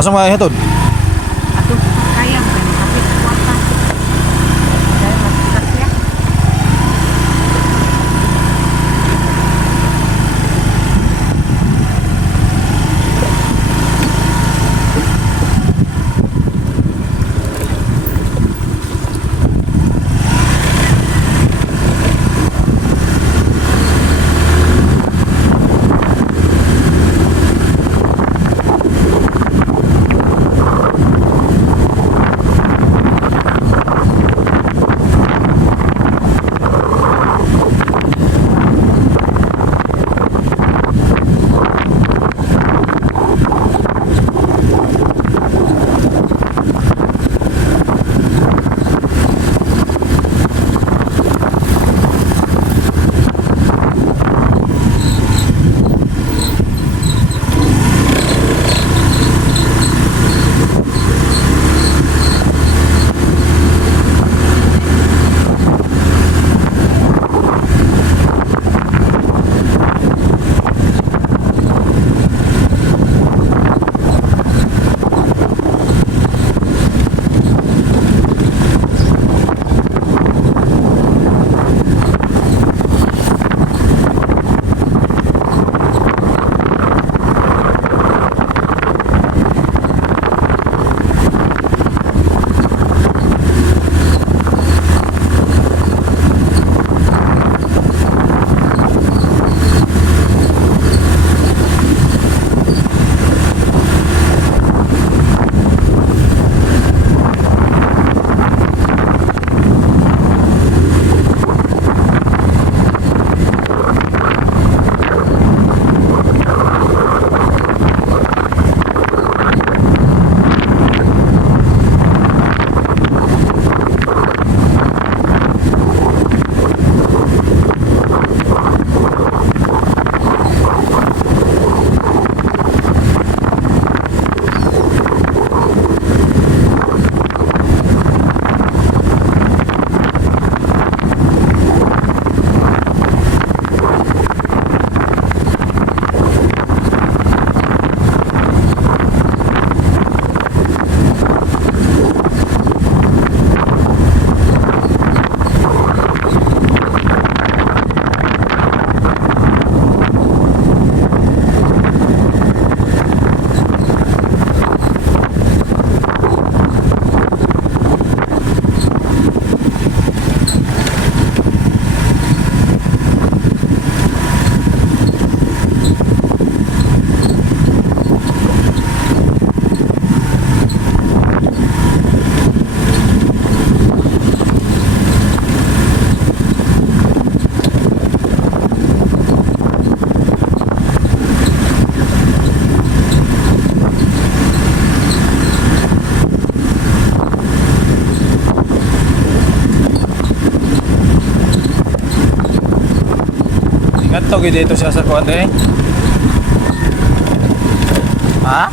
Asa mga hatod? Ato kaya mo kapit kuwata. Dahil matigas siya. Ngadto gid dito siya sa kuan eh. Ha?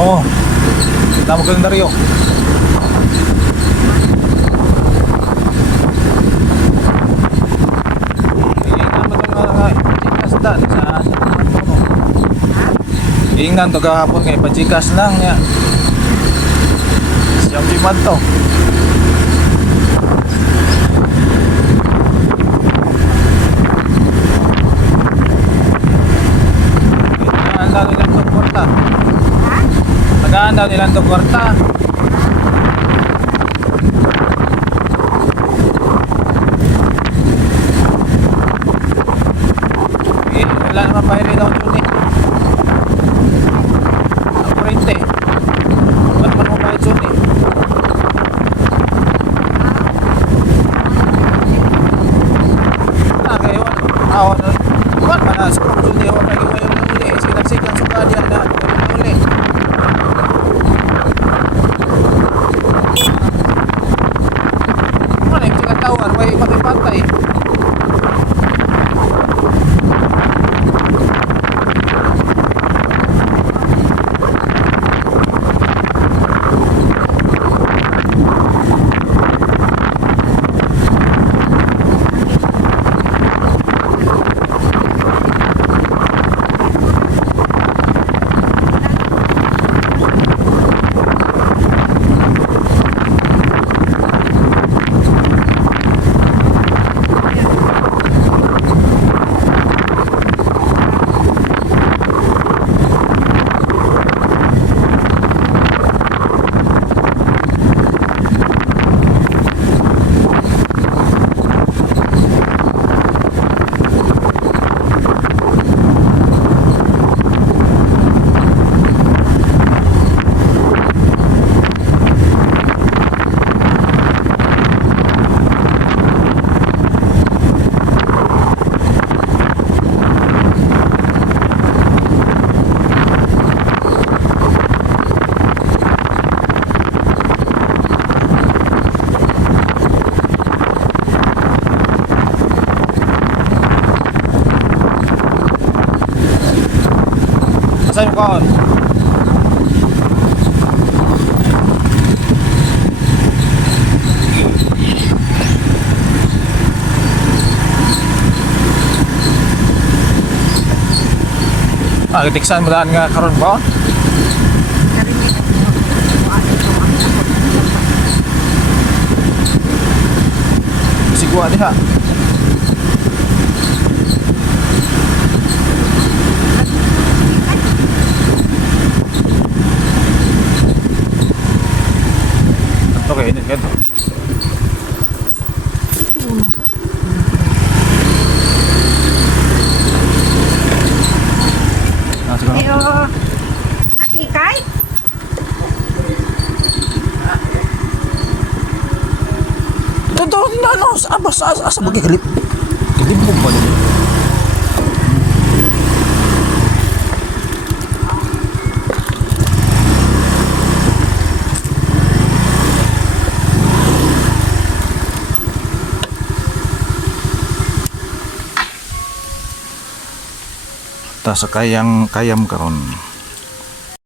Oh. Tamo kang Dario. Ingnan to gahapon kay pajikas lang ya. Siyang jiman to. Tagaan daw nilang to kwarta. Wala naman pahiri daw yun eh. Ang kurente. Ba't man mo kahit yun eh. Kayo, awan na. Ba't man na, sukong yun eh. Huwag kayo ngayon na uli. Sinagsigang sukadyan na. Uli. kon. Ah, tiksan mo daan nga karon ba? Karinig at kuhaan ito ang takot. Sigwa diha. Okay, init ka. Ah, siguro. Pero, nakikay? Totoo na ano, asa magkikalip. Kalip mo ba? Ta sa kayam karon.